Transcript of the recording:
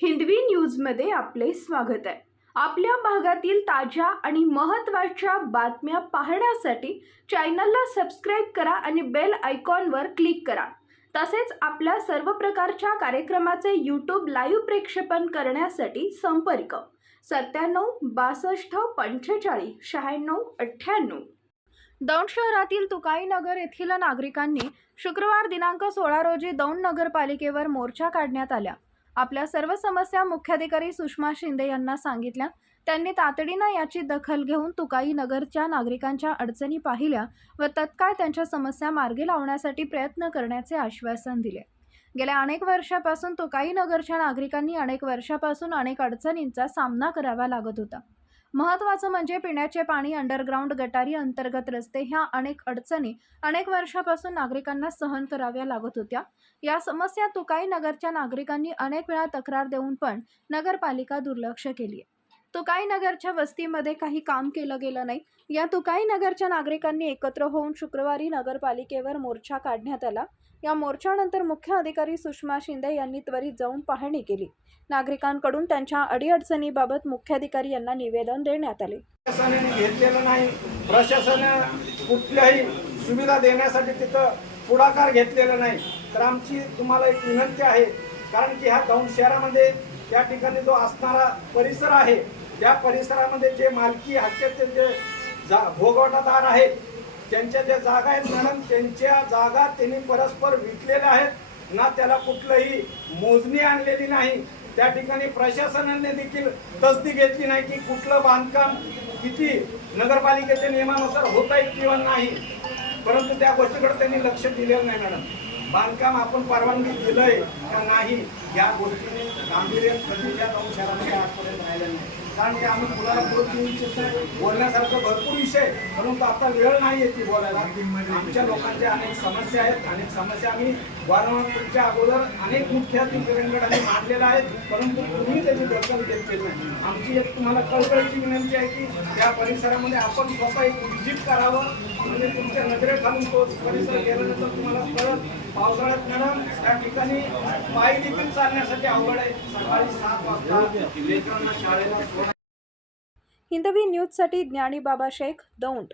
हिंदवी न्यूजमध्ये आपले स्वागत आहे. आपल्या भागातील ताज्या आणि महत्त्वाच्या बातम्या पाहण्यासाठी चॅनलला सबस्क्राईब करा आणि बेल आयकॉनवर क्लिक करा. तसेच आपल्या सर्व प्रकारच्या कार्यक्रमाचे यूट्यूब लाईव्ह प्रेक्षेपण करण्यासाठी संपर्क. सत्त्याण्णव बासष्ट पंचेचाळीस शहाण्णव अठ्ठ्याण्णव. दौंड शहरातील तुकाई नगर येथील नागरिकांनी शुक्रवार दिनांक सोळा रोजी दौंड नगरपालिकेवर मोर्चा काढण्यात आल्या आपल्या सर्व समस्या मुख्याधिकारी सुषमा शिंदे यांना सांगितल्या. त्यांनी तातडीनं याची दखल घेऊन तुकाई नगरच्या नागरिकांच्या अडचणी पाहिल्या व तत्काळ त्यांच्या समस्या मार्गी लावण्यासाठी प्रयत्न करण्याचे आश्वासन दिले. गेल्या अनेक वर्षापासून तुकाई नगरच्या नागरिकांनी अनेक वर्षापासून अनेक अडचणींचा सामना करावा लागत होता. महत्त्वाचं म्हणजे पिण्याचे पाणी अंडरग्राऊंड गटारी अंतर्गत रस्ते ह्या अनेक अडचणी अनेक वर्षापासून नागरिकांना सहन कराव्या लागत होत्या. या समस्या तुकाई नगरच्या नागरिकांनी अनेक वेळा तक्रार देऊन पण नगरपालिका दुर्लक्ष केली तुकाई नगरच्या वस्तीमध्ये काही काम केलं गेलं नाही. या तुकाई नगरच्या नागरिकांनी एकत्र होऊन शुक्रवारी नगरपालिकेवर मोर्चा काढण्यात आला. या मोर्चानंतर मुख्य अधिकारी सुषमा शिंदे यांनी त्वरित जाऊन पाहणी केली. नागरिकांकडून त्यांच्या अडीअडचणीबाबत मुख्याधिकारी यांना निवेदन देण्यात आले. प्रशासनाने घेतलेलं नाही. प्रशासनानं कुठल्याही सुविधा देण्यासाठी तिथं पुढाकार घेतलेला नाही. तर आमची तुम्हाला एक विनंती आहे. कारण की ह्या दौंड शहरामध्ये या ठिकाणी जो असणारा परिसर आहे त्या परिसरामध्ये जे मालकी हक्काचे जे जा भोगवटादार आहेत त्यांच्या ज्या जागा आहेत मॅडम त्यांच्या जागा त्यांनी परस्पर विकलेल्या आहेत. ना त्याला कुठलंही मोजणी आणलेली नाही. त्या ठिकाणी प्रशासनाने देखील तसदी घेतली नाही की कुठलं बांधकाम किती नगरपालिकेच्या नियमानुसार होत आहे किंवा नाही. परंतु त्या गोष्टीकडे त्यांनी लक्ष दिलेलं नाही मॅडम. बांधकाम आपण परवानगी दिलंय का नाही या गोष्टीने गांभीर्य कधी त्या दोन शहरामध्ये आजपर्यंत राहिलं नाही. कारण की आम्ही मुलाला पुढे तीन चित्र बोलण्यासारखं भरपूर विषय परंतु आता वेळ नाही येते बोलायला. आमच्या लोकांच्या अनेक समस्या आहेत. अनेक समस्या आम्ही वारंवार तुमच्या अगोदर अनेक मुख्याधिकाऱ्यांकडे आम्ही मांडलेल्या आहेत परंतु तुम्ही त्याची दखल घेतली नाही. आमची एक तुम्हाला कळकळीची विनंती आहे की त्या परिसरामध्ये आपण स्वतः एक विजिट करावं. म्हणजे तुमच्या नजरेखालून तो परिसर गेल्यानंतर तुम्हाला परत पावसाळ्यात मॅडम त्या ठिकाणी पायी देखील चालण्यासाठी अवघड आहे. सकाळी सात वाजता लेकरांना शाळेला हिंदवी न्यूजसाठी ज्ञानी बाबा शेख दौंड.